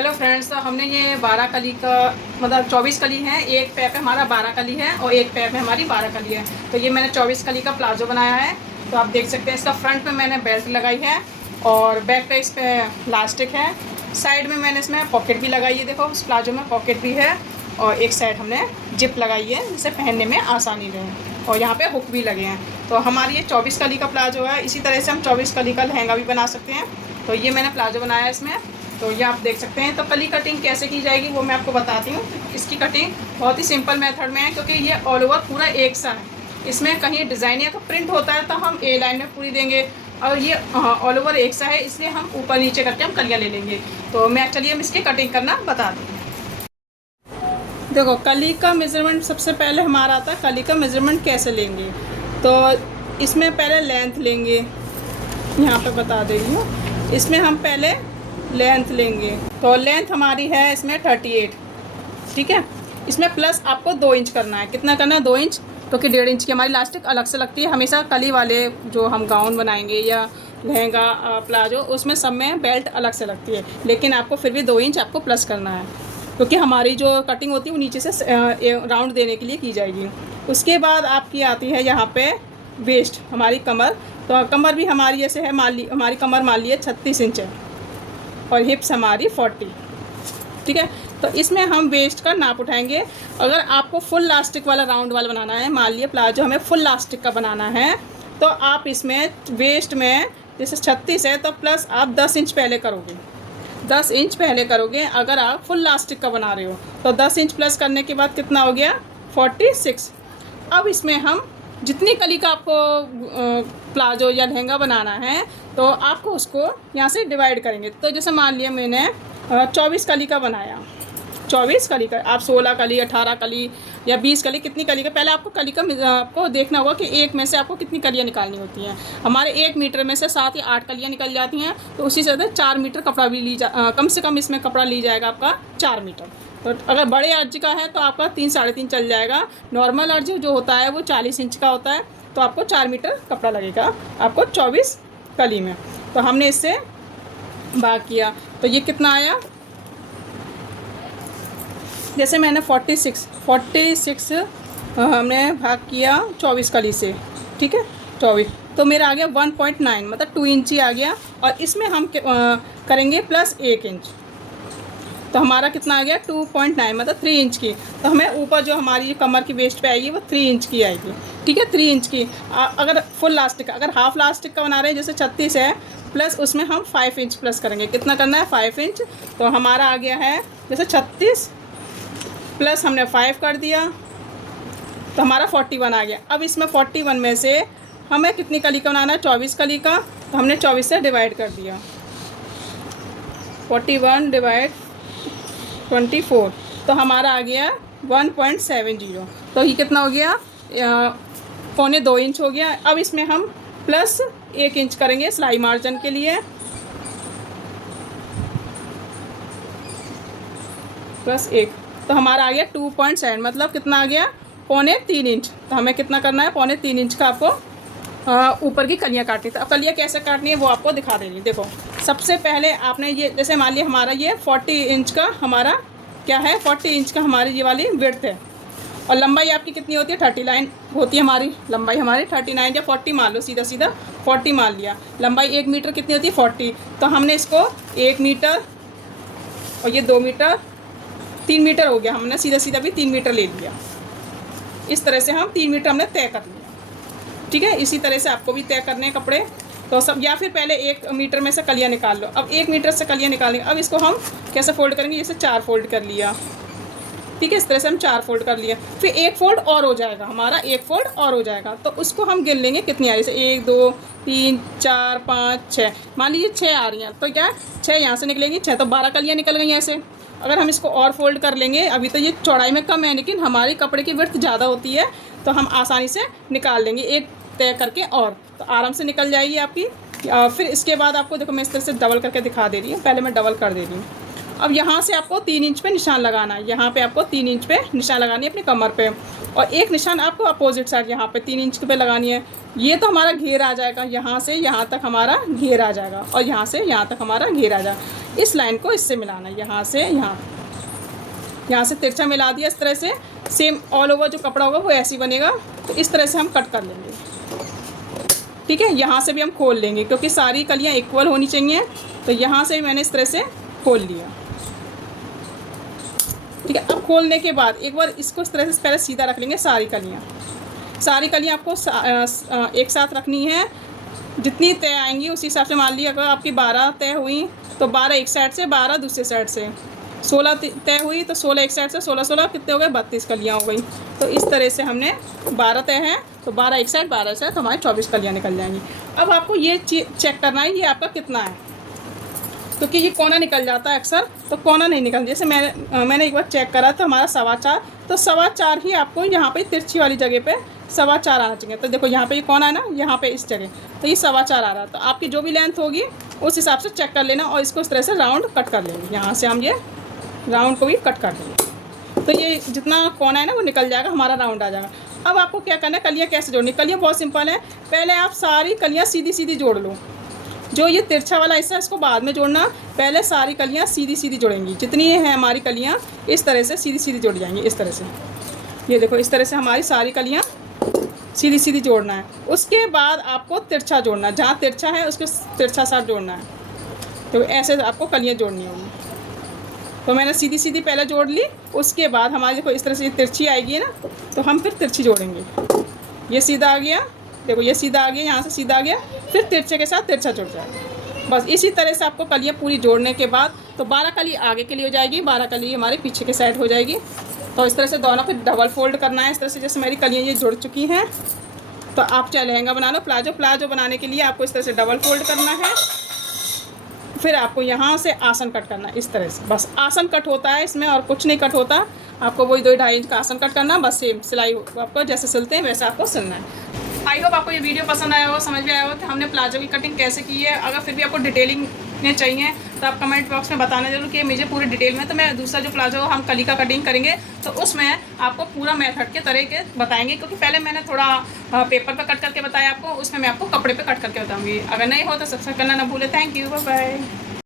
Hello friends, तो हमने ये 12 कली का मतलब 24 कली है। एक पैप है हमारा 12 कली है और एक पैप है हमारी 12 कली है। तो ये मैंने 24 कली का प्लाजो बनाया है। तो आप देख सकते हैं इसका फ्रंट में मैंने बेल्ट लगाई है और बैक पे इस पर लास्टिक है। साइड में मैंने इसमें पॉकेट भी लगाई है। देखो उस प्लाजो में पॉकेट भी है और एक साइड हमने जिप लगाई है जिससे पहनने में आसानी रहे। और यहाँ पे हुक भी लगे हैं। तो हमारी ये 24 कली का प्लाजो है। इसी तरह से हम 24 कली का लहंगा भी बना सकते हैं। तो ये मैंने प्लाजो बनाया है इसमें। तो ये आप देख सकते हैं। तो कली कटिंग कैसे की जाएगी वो मैं आपको बताती हूँ। इसकी कटिंग बहुत ही सिंपल मेथड में है क्योंकि ये ऑल ओवर पूरा एक सा है। इसमें कहीं डिज़ाइन या प्रिंट होता है तो हम ए लाइन में पूरी देंगे और ये ऑल ओवर एक सा है इसलिए हम ऊपर नीचे करके हम कलियाँ ले लेंगे। तो मैं चलिए हम इसकी कटिंग करना बता दूँ। देखो कली का मेज़रमेंट सबसे पहले हमारा आता है। कली का मेज़रमेंट कैसे लेंगे तो इसमें पहले लेंथ लेंगे। यहाँ पे बता दे रही हूँ। इसमें हम पहले लेंथ लेंगे। तो लेंथ हमारी है इसमें 38। ठीक है। इसमें प्लस आपको 2 इंच करना है। कितना करना है? 2 इंच। क्योंकि 1.5 इंच की हमारी लास्टिक अलग से लगती है। हमेशा कली वाले जो हम गाउन बनाएंगे या लहंगा प्लाजो उसमें सब में बेल्ट अलग से लगती है, लेकिन आपको फिर भी 2 इंच आपको प्लस करना है क्योंकि हमारी जो कटिंग होती है वो नीचे से राउंड देने के लिए की जाएगी। उसके बाद आपकी आती है यहाँ पे वेस्ट, हमारी कमर। तो कमर भी हमारी ऐसे है, हमारी कमर मान ली 36 इंच है और हिप्स हमारी 40। ठीक है। तो इसमें हम वेस्ट का नाप उठाएंगे। अगर आपको फुल लास्टिक वाला राउंड वाला बनाना है, मान लिया प्लाजो हमें फुल लास्टिक का बनाना है, तो आप इसमें वेस्ट में जैसे 36 है तो प्लस आप 10 इंच पहले करोगे। 10 इंच पहले करोगे अगर आप फुल लास्टिक का बना रहे हो। तो 10 इंच प्लस करने के बाद कितना हो गया? 46। अब इसमें हम जितनी कली का आपको प्लाजो या लहंगा बनाना है तो आपको उसको यहाँ से डिवाइड करेंगे। तो जैसे मान लिया मैंने 24 कली का बनाया। 24 कली का, आप 16 कली 18 कली या 20 कली, कितनी कली का पहले आपको कली का आपको देखना होगा कि एक में से आपको कितनी कलियाँ निकालनी होती हैं। हमारे 1 मीटर में से 7 या 8 कलियाँ निकल जाती हैं। तो उसी से 4 मीटर कपड़ा भी कम से कम इसमें कपड़ा ली जाएगा आपका 4 मीटर। तो अगर बड़े अर्ज का है तो आपका 3 साढ़े 3 चल जाएगा। नॉर्मल अर्ज जो होता है वो 40 इंच का होता है। तो आपको 4 मीटर कपड़ा लगेगा आपको 24 कली में। तो हमने इससे भाग किया तो ये कितना आया? जैसे मैंने 46 हमने भाग किया 24 कली से। ठीक है। 24 तो मेरा आ गया 1.9 मतलब 2 इंच ही आ गया। और इसमें हम करेंगे प्लस 1 इंच। तो हमारा कितना आ गया? 2.9 मतलब 3 इंच की। तो हमें ऊपर जो हमारी कमर की वेस्ट पे आएगी वो 3 इंच की आएगी। ठीक है। 3 इंच की। अगर फुल लास्टिक, अगर हाफ लास्टिक का बना रहे हैं जैसे 36 है प्लस उसमें हम 5 इंच प्लस करेंगे। कितना करना है? 5 इंच। तो हमारा आ गया है जैसे 36 प्लस हमने 5 कर दिया तो हमारा 41 आ गया। अब इसमें 41 में से हमें कितनी कली का बनाना है? 24 कली का। तो हमने 24 से डिवाइड कर दिया। 41 डिवाइड 24 तो हमारा आ गया 1.70। तो ये कितना हो गया? 1.25 इंच हो गया। अब इसमें हम प्लस 1 इंच करेंगे सिलाई मार्जिन के लिए। प्लस 1 तो हमारा आ गया 2.7 मतलब कितना आ गया? 3.25 इंच। तो हमें कितना करना है? 3.25 इंच का आपको ऊपर की कलियाँ काटनी। तो अब कलियाँ कैसे काटनी है वो आपको दिखा देंगे। देखो सबसे पहले आपने ये जैसे मान लिया हमारा ये 40 इंच का हमारा क्या है? 40 इंच का हमारी ये वाली विड्थ है और लंबाई आपकी कितनी होती है? 39 होती है हमारी लंबाई। हमारी 39 या 40 मान लो, सीधा सीधा 40 मान लिया। लंबाई 1 मीटर कितनी होती है? 40। तो हमने इसको 1 मीटर और ये 2 मीटर 3 मीटर हो गया। हमने सीधा सीधा भी 3 मीटर ले लिया। इस तरह से हम 3 मीटर हमने तय कर लिया। ठीक है। इसी तरह से आपको भी तय करने हैं कपड़े। तो सब या फिर पहले 1 मीटर में से कलियाँ निकाल लो। अब 1 मीटर से कलियाँ निकालेंगे। अब इसको हम कैसे फोल्ड करेंगे? जैसे 4 फोल्ड कर लिया। ठीक है। इस तरह से हम 4 फोल्ड कर लिया। फिर 1 फोल्ड और हो जाएगा हमारा, 1 फोल्ड और हो जाएगा। तो उसको हम गिन लेंगे कितनी आ रही है। जैसे 1 2 3 4 5 6 मान लीजिए 6 आ रही हैं। तो क्या 6 यहाँ से निकलेंगी 6 तो 12 कलियाँ निकल गई ऐसे। अगर हम इसको और फोल्ड कर लेंगे, अभी तो ये चौड़ाई में कम है लेकिन हमारी कपड़े की विड्थ ज़्यादा होती है तो हम आसानी से निकाल लेंगे एक तय करके और तो आराम से निकल जाएगी आपकी। फिर इसके बाद आपको देखो मैं इस तरह से डबल करके दिखा दे रही हूँ। पहले मैं डबल कर दे रही हूँ। अब यहाँ से आपको 3 इंच पे निशान लगाना है, यहाँ पे आपको 3 इंच पे निशान लगानी है अपनी कमर पे, और एक निशान आपको अपोजिट साइड यहाँ पे 3 इंच पे लगानी है। ये तो हमारा घेर आ जाएगा, यहाँ से यहाँ तक हमारा घेर आ जाएगा, और यहाँ से यहाँ तक हमारा घेर आ जाएगा। इस लाइन को इससे मिलाना है, यहाँ से यहाँ से तिरछा मिला दिया इस तरह से। सेम ऑल ओवर जो कपड़ा होगा वो ऐसे ही बनेगा। तो इस तरह से हम कट कर लेंगे, ठीक है। यहाँ से भी हम खोल लेंगे क्योंकि सारी कलियाँ इक्वल होनी चाहिए। तो यहाँ से भी मैंने इस तरह से खोल लिया, ठीक है। अब खोलने के बाद एक बार इसको इस तरह से पहले सीधा रख लेंगे। सारी कलियाँ आपको एक साथ रखनी है, जितनी तय आएंगी उसी हिसाब से। मान लीजिए अगर आपकी 12 तय हुई तो 12 एक साइड से, 12 दूसरे साइड से, 16 तय हुई तो 16 एक साइड से, 16 कितने हो गए, 32 कलियाँ हो गई। तो इस तरह से हमने 12 तय है तो 12 एक साइड, 12 साइड, तो हमारी 24 कलियाँ निकल जाएंगी। अब आपको ये चेक करना है ये आपका कितना है, क्योंकि ये कोना निकल जाता है अक्सर, तो कोना नहीं निकल। जैसे मैंने एक बार चेक करा तो हमारा 4.25, तो 4.25 ही आपको यहाँ पे तिरछी वाली जगह पे 4.25 आना चाहिए। तो देखो यहाँ पे ये कोना है ना, यहाँ पे इस जगह, तो ये 4.25 आ रहा है। तो आपकी जो भी लेंथ होगी उस हिसाब से चेक कर लेना, और इसको इस तरह से राउंड कट कर लेंगे। यहाँ से हम ये राउंड को भी कट कर देंगे, तो ये जितना कोना है ना वो निकल जाएगा, हमारा राउंड आ जाएगा। अब आपको क्या करना है, कलियाँ कैसे जोड़नी। कलियाँ बहुत सिंपल है। पहले आप सारी कलियाँ सीधी सीधी जोड़ लो। जो ये तिरछा वाला हिस्सा है इसको बाद में जोड़ना, पहले सारी कलियाँ सीधी सीधी जोड़ेंगी। जितनी है हमारी कलियाँ इस तरह से सीधी सीधी जोड़ जाएंगी, इस तरह से। ये देखो इस तरह से हमारी सारी कलियाँ सीधी सीधी जोड़ना है। उसके बाद आपको तिरछा जोड़ना, जहाँ तिरछा है उसके तिरछा साथ जोड़ना है। तो ऐसे आपको कलियाँ जोड़नी होगी। तो मैंने सीधी सीधी पहले जोड़ ली, उसके बाद हमारी देखो इस तरह से तिरछी आएगी ना, तो हम फिर तिरछी जोड़ेंगे। ये सीधा आ गया, देखो ये सीधा आ गया, यहाँ से सीधा आ गया, फिर तिरछे के साथ तिरछा जुड़ जाएगा। बस इसी तरह से आपको कलियाँ पूरी जोड़ने के बाद तो 12 कली आगे के लिए हो जाएगी, 12 कली हमारे पीछे के साइड हो जाएगी। तो इस तरह से दोनों को डबल फोल्ड करना है, इस तरह से। जैसे मेरी कलियाँ ये जुड़ चुकी हैं, तो आप चाहे लहंगा बना लो, प्लाजो बनाने के लिए आपको इस तरह से डबल फोल्ड करना है। फिर आपको यहाँ से आसन कट करना है, इस तरह से। बस आसन कट होता है इसमें, और कुछ नहीं कट होता। आपको वही 2-2.5 इंच का आसन कट करना, बस सेम सिलाई आपको जैसे सिलते हैं वैसे आपको सिलना है। आई होप आपको ये वीडियो पसंद आया हो, समझ में आया हो कि हमने प्लाजो की कटिंग कैसे की है। अगर फिर भी आपको डिटेलिंग में चाहिए तो आप कमेंट बॉक्स में बताना जरूर कि मुझे पूरी डिटेल में। तो मैं दूसरा जो प्लाजो हम कली का कटिंग करेंगे तो उसमें आपको पूरा मेथड के तरीके बताएंगे, क्योंकि पहले मैंने थोड़ा पेपर पर कट करके बताया आपको, उसमें मैं आपको कपड़े पर कट करके बताऊँगी। अगर नहीं हो तो सब्सक्राइब करना ना भूलें। Thank you, bye bye.